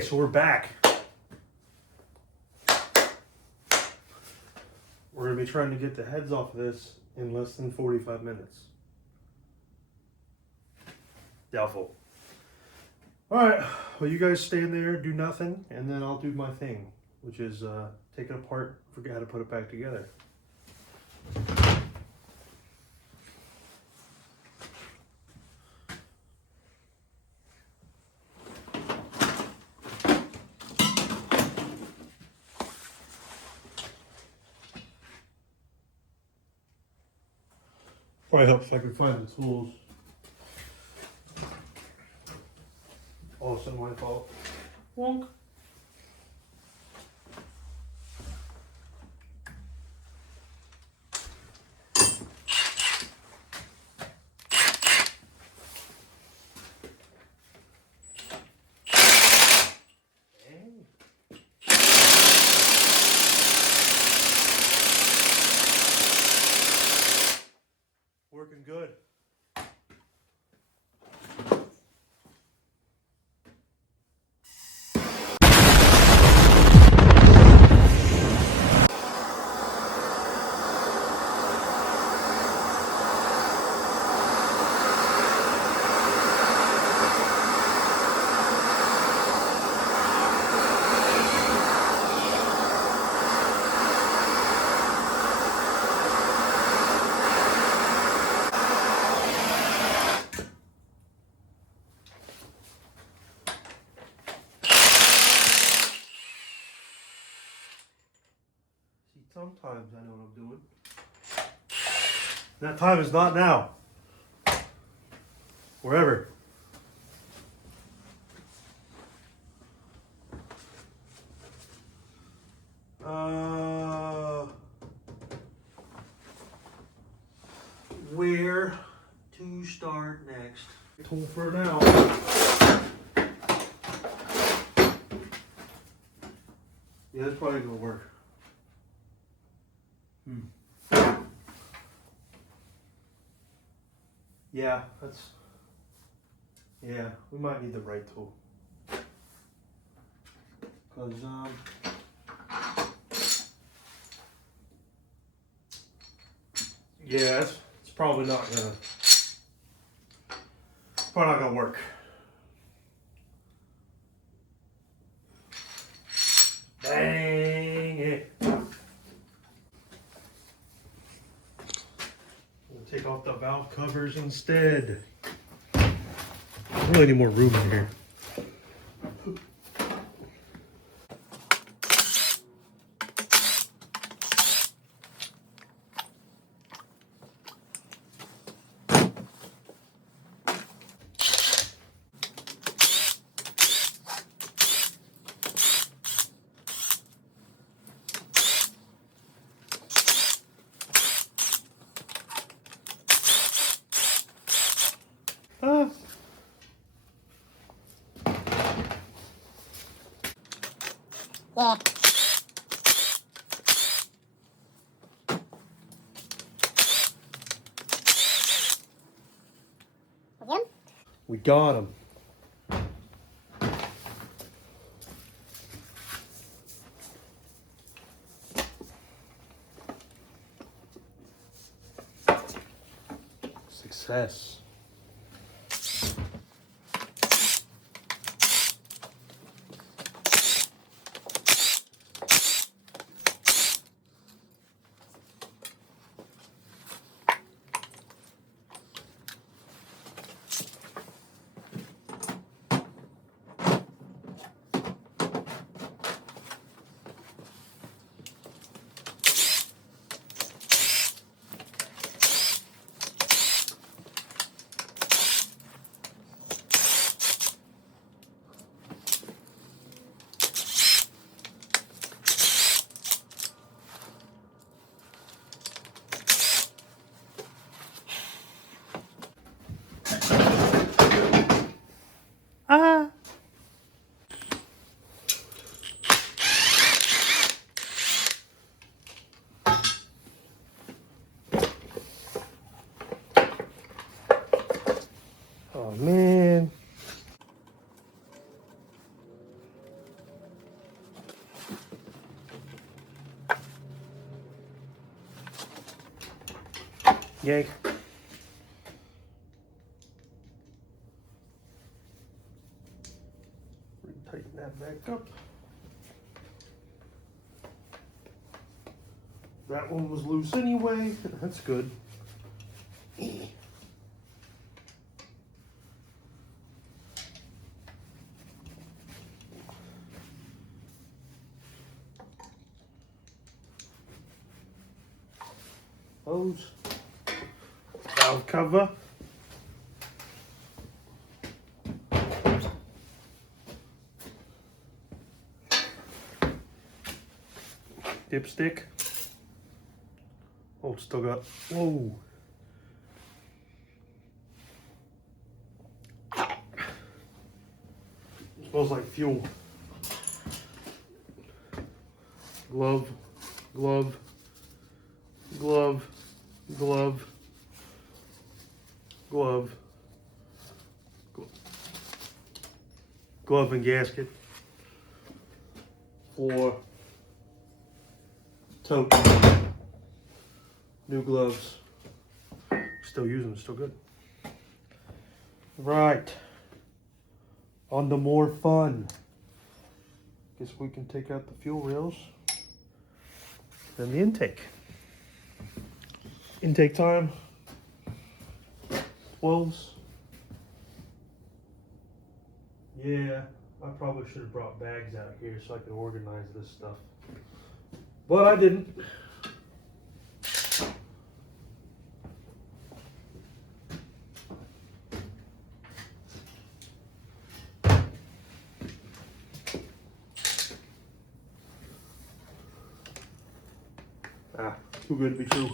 Okay, so we're back. We're going to be trying to get the heads off of this in less than 45 minutes. Doubtful. Alright, well you guys stand there, do nothing, and then I'll do my thing, which is take it apart, forget how to put it back together. Probably helps if I can find the tools. Also my fault. Wonk. Working good. Sometimes I know what I'm doing. That time is not now. Wherever. Where to start next? Tool for now. Yeah, that's probably gonna work. Yeah, we might need the right tool. Cause yeah, it's probably not gonna work. Dang it. We'll take off the valve covers instead. I really need more room in here. Yeah. Again? We got him. Success. Oh man. Yank. Tighten that back up. That one was loose anyway. That's good. Hose. Valve cover. Dipstick. Oh, it's still got, whoa. Smells like fuel. Glove, glove, glove, glove, glove, glove and gasket. Floor. Tote. New gloves. Still using them, still good. Right. On to more fun. Guess we can take out the fuel rails. Then the intake. Intake time. 12s. Yeah, I probably should have brought bags out here so I could organize this stuff. But I didn't. Too good to be true.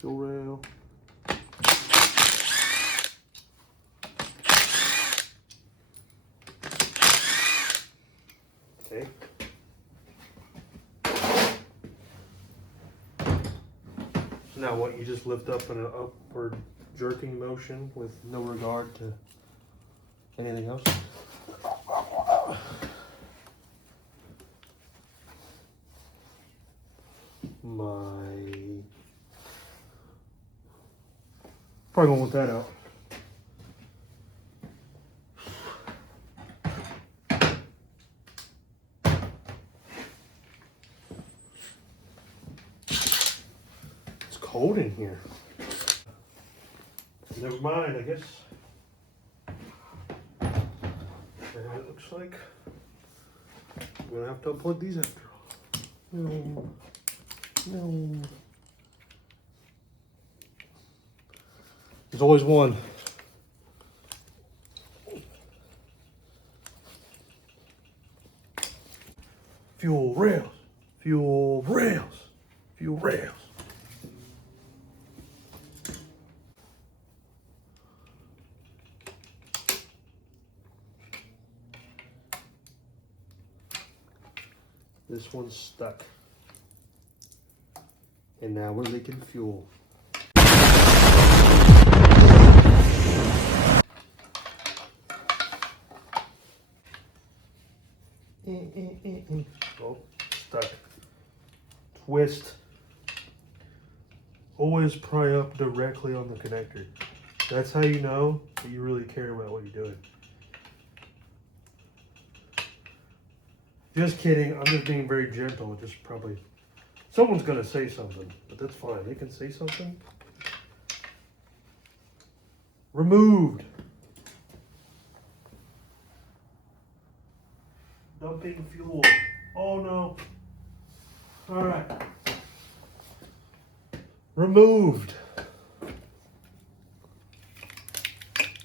Fuel rail. Okay. So now what, you just lift up in an upward jerking motion with no regard to anything else? Probably gonna want that out. It's cold in here. Never mind, I guess. And it looks like I'm gonna have to unplug these after all. No. No. There's always one. Fuel rails, fuel rails, fuel rails. This one's stuck. And now we're leaking fuel. Oh, stuck. Twist. Always pry up directly on the connector. That's how you know that you really care about what you're doing. Just kidding. I'm just being very gentle. Just probably someone's gonna say something, but that's fine. They can say something. Removed. Dumping fuel. Oh no. All right. Removed.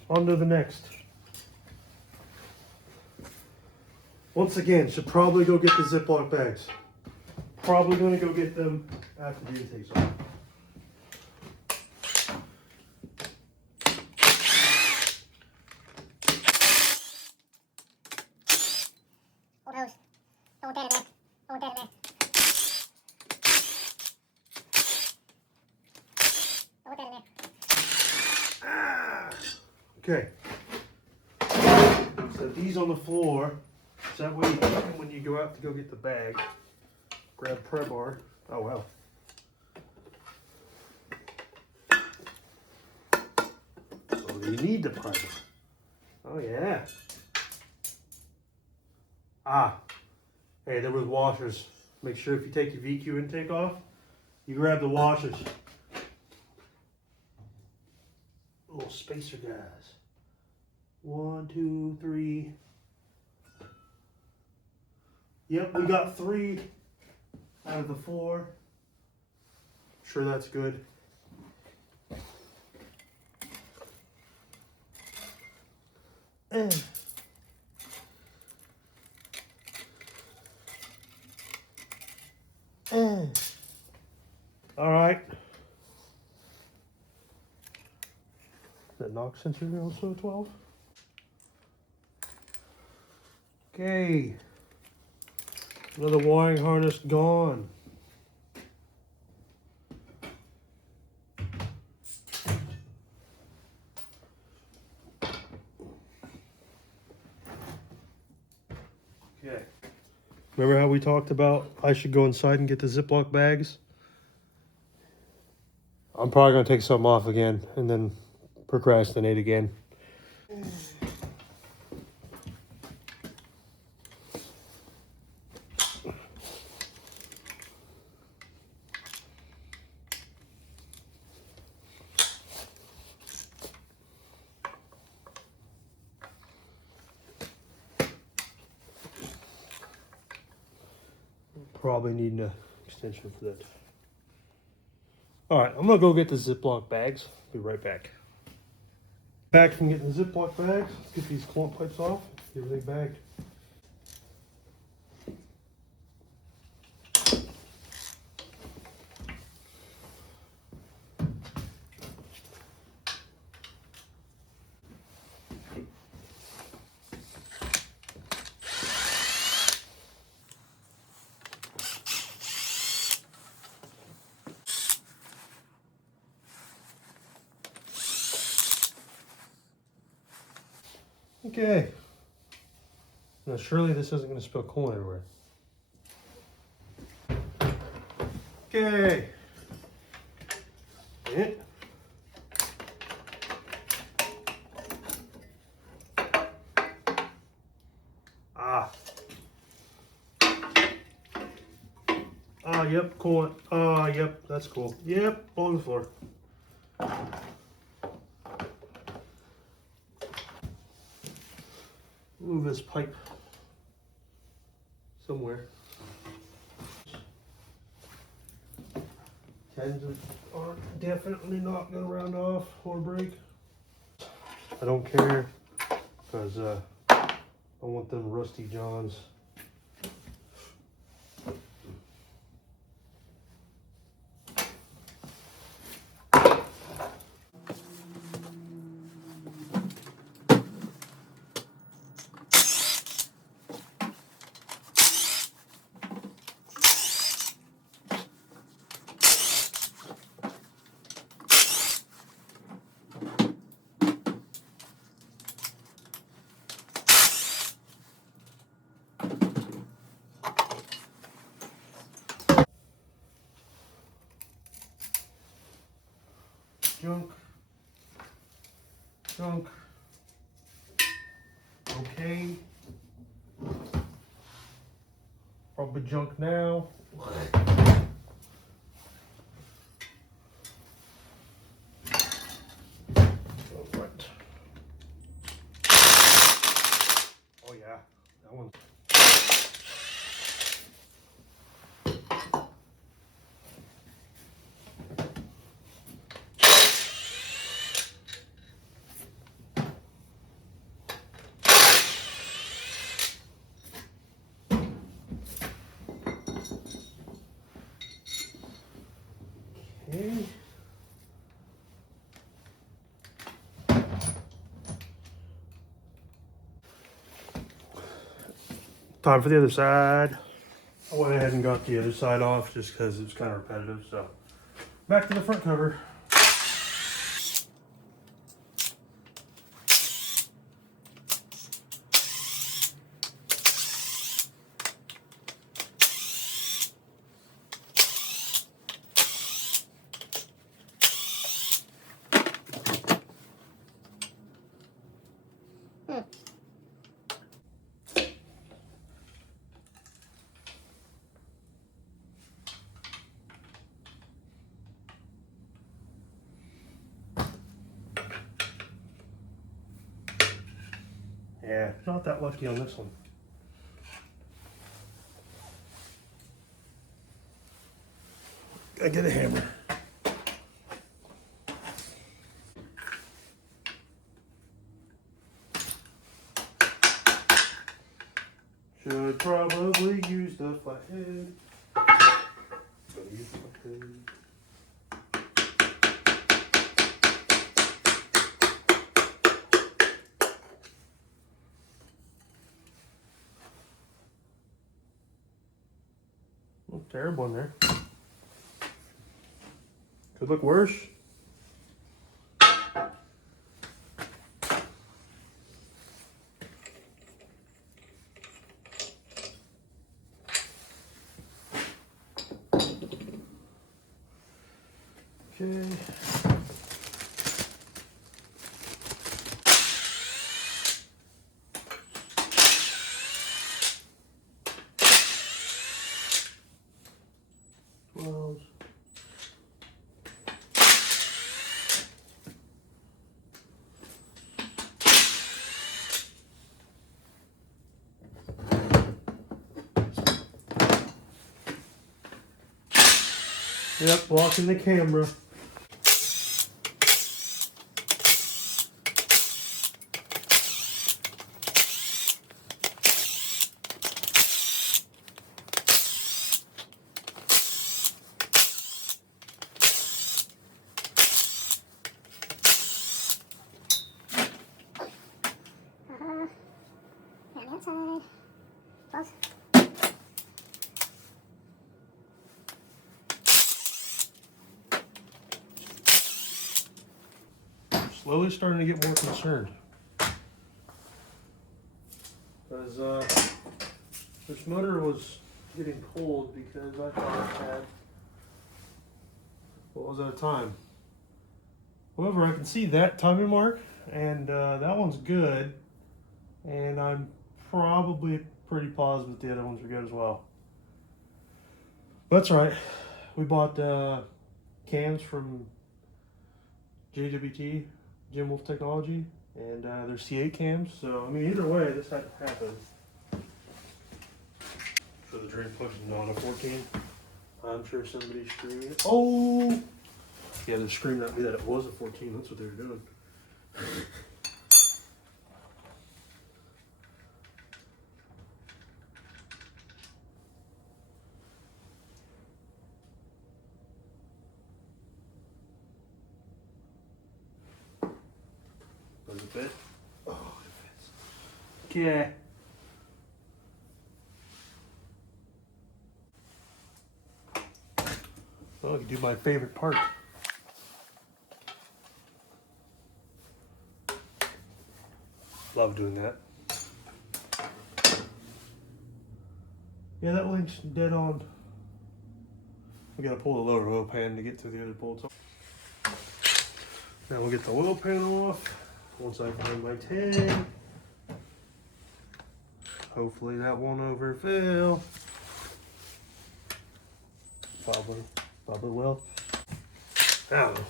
On to the next. Once again, should probably go get the Ziploc bags. Probably going to go get them after the intake's on. Old hose. Don't want that in there. Don't want that in there. Don't want that in there. Ah! Okay. So these on the floor. So that way, when you go out to go get the bag, grab Prebar. Oh wow. You need the primer. Oh yeah. Ah. Hey, there was washers. Make sure if you take your VQ intake off, you grab the washers. Little spacer guys. 1, 2, 3. Yep, we got 3 out of the 4. Sure, that's good. All right. That knock sensor also 12. Okay. Another wiring harness gone. Okay. Remember how we talked about I should go inside and get the Ziploc bags? I'm probably going to take some off again and then procrastinate again. Probably need an extension for that. All right, I'm gonna go get the Ziploc bags. Be right back. Back from getting the Ziploc bags. Let's get these clump pipes off. Get everything bagged. Okay. Now surely this isn't going to spill coolant everywhere. Okay. Yeah. Ah. Ah, yep, coolant. Ah, yep, that's cool. Yep, on the floor. Move this pipe somewhere. Tens are definitely not going to round off or break. I don't care because I want them rusty johns. Junk. Junk. Okay. Probably junk now. Alright. Oh yeah, that one. Okay. Time for the other side. I went ahead and got the other side off just because it's kind of repetitive. So back to the front cover. Yeah, not that lucky on this one. Gotta get a hammer. Should probably use the flathead. Gotta use the flathead. Look terrible in there. Could look worse. Okay. Well. Yep, blocking the camera. And the outside. Close. Slowly starting to get more concerned. Because this motor was getting cold because I thought it had, what was that time? However, I can see that timing mark, and that one's good, and I'm probably pretty positive the other ones are good as well. That's right. We bought cams from JWT, Jim Wolf Technology, and they're C8 cams. So I mean, either way, this had to happen. So the drain plug is not a 14. I'm sure somebody's screaming it. Oh! Yeah, they're screaming at me that it was a 14. That's what they were doing. Does it fit? Oh, it fits. Okay. Well, I can do my favorite part. Love doing that. Yeah, that link's dead on. We gotta pull the lower oil pan to get to the other bolts. Now we'll get the oil pan off once I find my 10. Hopefully that won't overfill. Probably will. I don't know.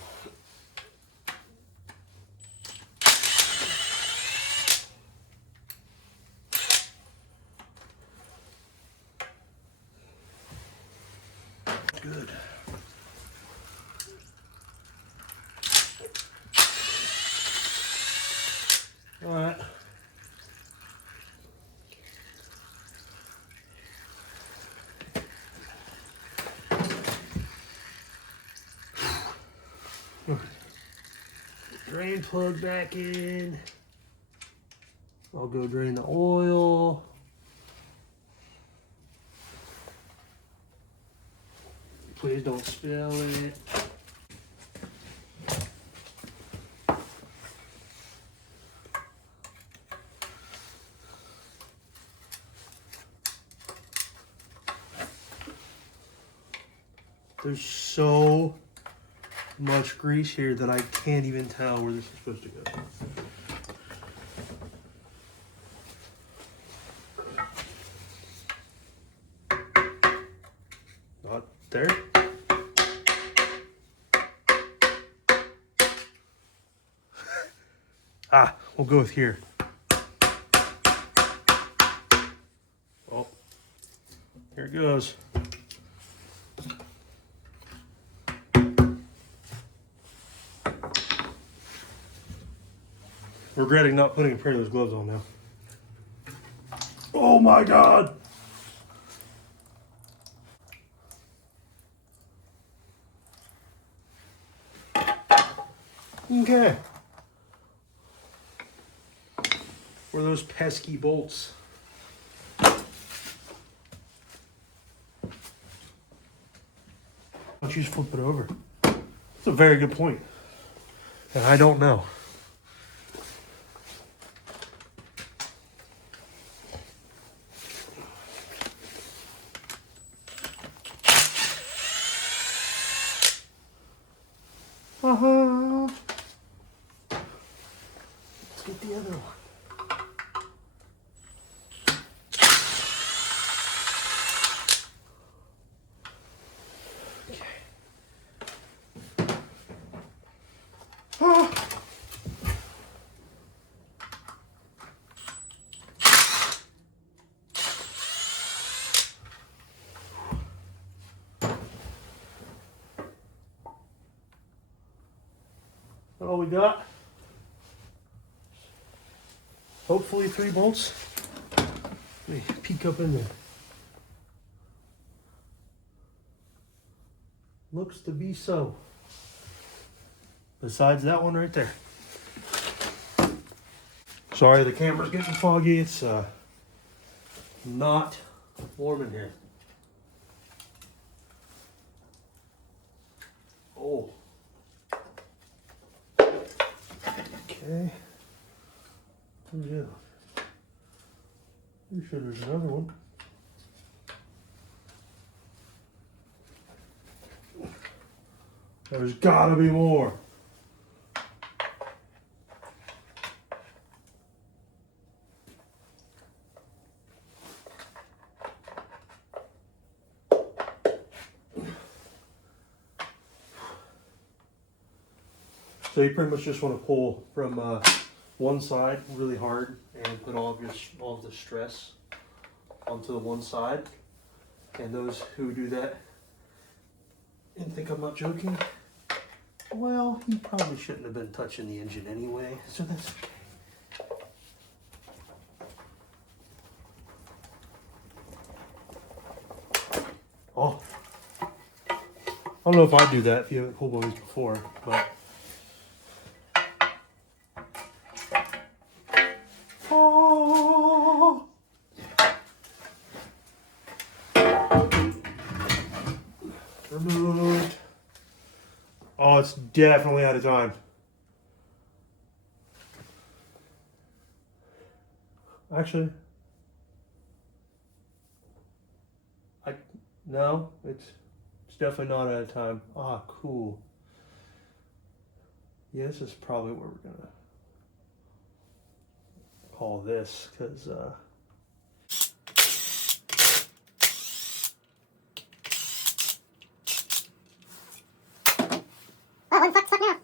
Good. All right. Drain plug back in. I'll go drain the oil. Please don't spill it. There's so much grease here that I can't even tell where this is supposed to go. Not there. We'll go with here. it goes. Regretting not putting a pair of those gloves on now. Oh my God! Okay. Where are those pesky bolts? Why don't you just flip it over? That's a very good point. And I don't know. Let's get the other one. All we got. Hopefully 3 bolts. Let me peek up in there. Looks to be so. Besides that one right there. Sorry, the camera's getting foggy. It's not warm in here. Oh. Okay. Oh yeah. Pretty sure there's another one. There's gotta be more. So you pretty much just want to pull from one side really hard and put all of the stress onto the one side. And those who do that and think I'm not joking, well, you probably shouldn't have been touching the engine anyway, so that's okay. Oh, I don't know if I do that if you haven't pulled one of these before, but. Oh. Removed. Oh, it's definitely out of time. Actually, no, it's definitely not out of time. Ah, cool. Yeah, this is probably where we're gonna call this, because Oh, what the fuck now?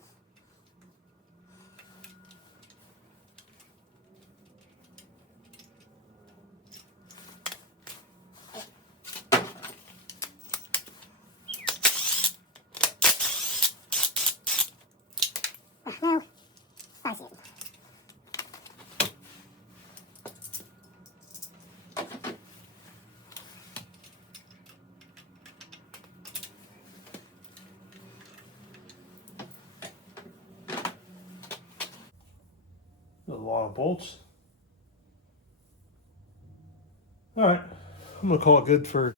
No. I see it. a lot of bolts. All right, I'm gonna call it good for